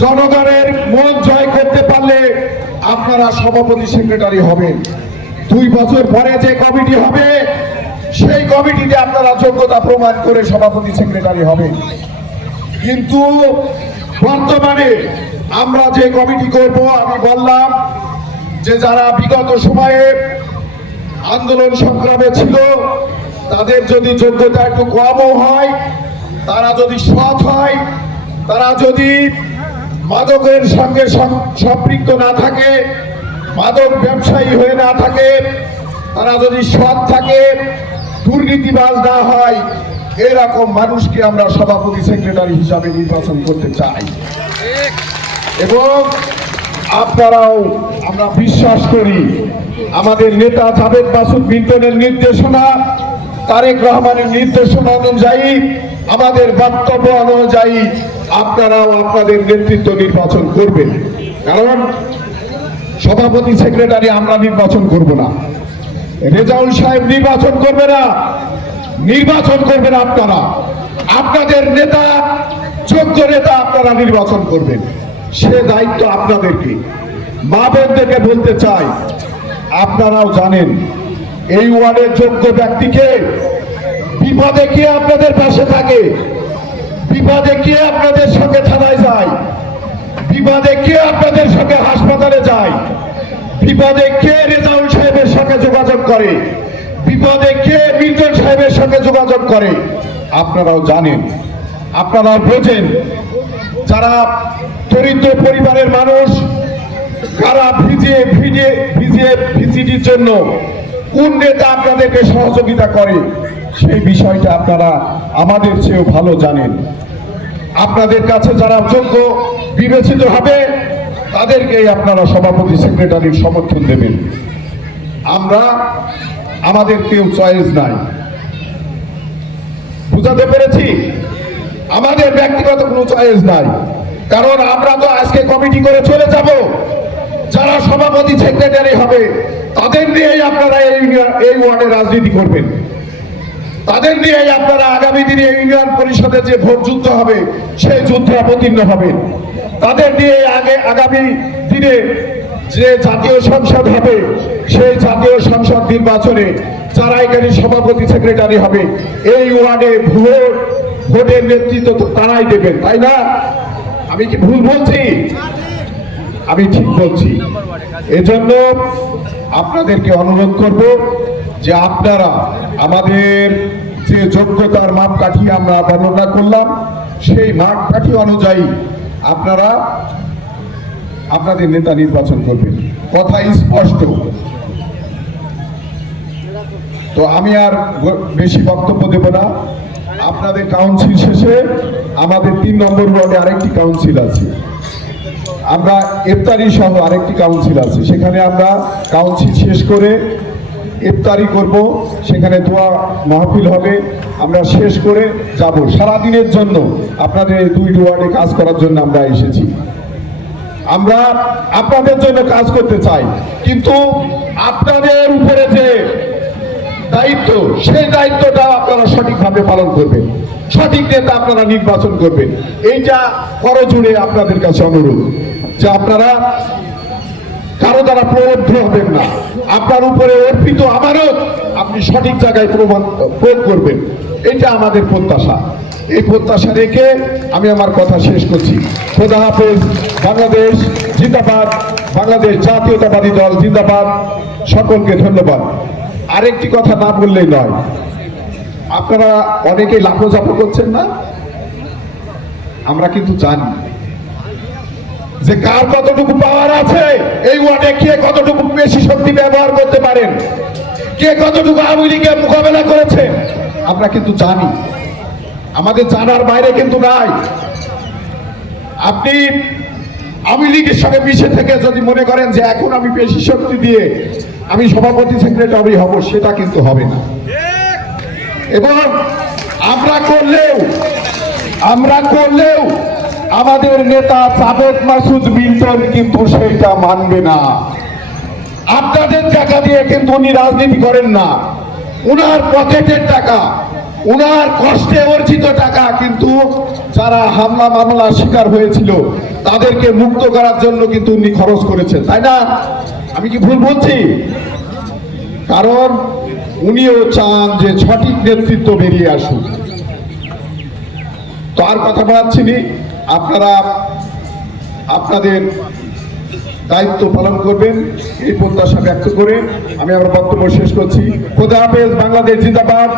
জনগণের মন জয় করতে পারলে আপনারা সভাপতি সেক্রেটারি হবেন। 2 বছর পরে যে কমিটি হবে সেই কমিটিতে আপনারা যোগ্যতা প্রমাণ করে সভাপতি সেক্রেটারি হবেন। কিন্তু বর্তমানে আমরা যে কমিটি করব, আমি বললাম যে যারা বিগত সময়ে আন্দোলন সংগ্রামে ছিল তাদের যদি যোগ্যতা একটু কমও হয়, তারা যদি সৎ হয়, তারা যদি মাদকের সঙ্গে সম্পৃক্ত না থাকে, মাদক ব্যবসায়ী হয়ে না থাকে, তারা যদি সৎ থাকে, দুর্নীতিবাজ না হয়, এরকম মানুষকে আমরা সভাপতি সেক্রেটারি হিসাবে নির্বাচন করতে চাই। এবং আপনারাও আমরা বিশ্বাস করি আমাদের নেতা জাভেদ মাসুদ মিন্টনের নির্দেশনা, তারেক রহমানের নির্দেশনা অনুযায়ী, আমাদের বক্তব্য অনুযায়ী আপনারাও আপনাদের নেতৃত্ব নির্বাচন করবেন। কারণ সভাপতি সেক্রেটারি আমরা নির্বাচন করব না, রেজাউল সাহেব নির্বাচন করবে না, নির্বাচন করবেন আপনারা। আপনাদের নেতা, যোগ্য নেতা আপনারা নির্বাচন করবেন, সে দায়িত্ব আপনাদেরকে। মা বোনদেরকে বলতে চাই, আপনারাও জানেন এই ওয়ার্ডের যোগ্য ব্যক্তিকে, বিপদে কে আপনাদের পাশে থাকে, বিপদে কে আপনাদের সঙ্গে থানায় যায়, বিপদে কে আপনাদের সঙ্গে হাসপাতালে যায়, বিপদে কে রেজাউল সাহেবের সঙ্গে যোগাযোগ করে, বিপদে কে মিন্টন সাহেবের সঙ্গে যোগাযোগ করে, আপনারাও জানেন, আপনারাও বোঝেন। যারা দরিদ্র পরিবারের মানুষ, কারা ভিজিটির জন্য কোন নেতা আপনাদেরকে সহযোগিতা করে, সেই বিষয়টা আপনারা আমাদের চেয়েও ভালো জানেন। আপনাদের কাছে যারা যোগ্য বিবেচিত হবে তাদেরকেই আপনারা সভাপতি সেক্রেটারির সমর্থন দেবেন। আমাদের কেউ চয়েস নাই, বুঝাতে পেরেছি? আমাদের ব্যক্তিগত কোনো চয়েস নাই, কারণ আমরা তো আজকে কমিটি করে চলে যাব। যারা সভাপতি সেক্রেটারি হবে তাদের নিয়েই আপনারা এই ওয়ার্ডে রাজনীতি করবেন, তাদের নিয়েই আপনারা আগামী দিনে ইউনিয়ন পরিষদে যে ভোট যুদ্ধ হবে সেই যুদ্ধে অবতীর্ণ হবেন, তাদের নিয়ে আগামী দিনে যে জাতীয় সংসদ হবে সেই জাতীয় সংসদ নির্বাচনে যারা এখানে সভাপতি সেক্রেটারি হবে এই ওয়ার্ডে ভোটের নেতৃত্ব তো তারাই দেবেন, তাই না? আমি কি ভুল বলছি? আমি ঠিক বলছি। এজন্য আপনাদেরকে অনুরোধ করব যে আপনারা আমাদের যে যোগ্যতার মাপকাঠি আমরা বর্ণনা করলাম সেই মাপকাঠি অনুযায়ী আপনারা আপনাদের নেতা নির্বাচন করবেন, কথা স্পষ্ট। তো আমি আর বেশি বক্তব্য দেব না। আপনাদের কাউন্সিল শেষে আমাদের 3 নম্বর ওয়ার্ডে আরেকটি কাউন্সিল আছে, আমরা ইফতারি সহ আরেকটি কাউন্সিল আছে, সেখানে আমরা কাউন্সিল শেষ করে ইফতারি করব, সেখানে দোয়া মাহফিল হবে, আমরা শেষ করে যাব। সারাদিনের জন্য আপনাদের এই 2 ওয়ার্ডে কাজ করার জন্য আমরা এসেছি। আমরা আপনাদের জন্য কাজ করতে চাই, কিন্তু আপনাদের উপরে যে দায়িত্ব সেই দায়িত্বটা আপনারা সঠিকভাবে পালন করবেন, সঠিক নেতা আপনারা নির্বাচন করবেন। এইটা করজোড়ে আপনাদের কাছে অনুরোধ যে আপনারা কারো দ্বারা প্রলুব্ধ হবেন না, আপনার উপরে অর্পিত আমানত আপনি সঠিক জায়গায় প্রয়োগ করবেন, এটা আমাদের প্রত্যাশা। এই প্রত্যাশা রেখে আমি আমার কথা শেষ করছি। খোদা হাফেজ। বাংলাদেশ জিন্দাবাদ, বাংলাদেশ জাতীয়তাবাদী দল জিন্দাবাদ। সকলকে ধন্যবাদ। আরেকটি কথা না বললেই নয়, আপনারা অনেকেই লাফোঝাফো করছেন না, আমরা কিন্তু জানি যে কার কতটুকু পাওয়ার আছে, এই ওয়ার্ডে কে কতটুকু বেশি শক্তি ব্যবহার করতে পারেন, কে কতটুকু আওয়ামী লীগের মোকাবেলা করেছেন, আমরা কিন্তু জানি। আমাদের জানার বাইরে কিন্তু নাই। আপনি আওয়ামী লীগের সঙ্গে মিশে থেকে যদি মনে করেন যে এখন আমি বেশি শক্তি দিয়ে আমি সভাপতি সেক্রেটারি হব, সেটা কিন্তু হবে না। এবং আমরা করলেও আমাদের নেতা জাভেদ মাসুদ মিন্টন কিন্তু সেইটা মানবে না। আপনাদের টাকা দিয়ে কিন্তু উনি রাজনীতি করেন না, উনার পকেটের টাকা, উনার কষ্টে অর্জিত টাকা কিন্তু যারা হামলা মামলার শিকার হয়েছিল তাদেরকে মুক্ত করার জন্য কিন্তু উনি খরচ করেছেন, তাই না? আমি কি ভুল বলছি? কারণ উনিও চান যে সঠিক নেতৃত্ব বেরিয়ে আসুক। তো আর কথা বাড়াচ্ছি না, আপনারা আপনাদের দায়িত্ব পালন করবেন এই প্রত্যাশা ব্যক্ত করে আমি আমার বক্তব্য শেষ করছি। খোদা হাফেজ। বাংলাদেশ জিন্দাবাদ।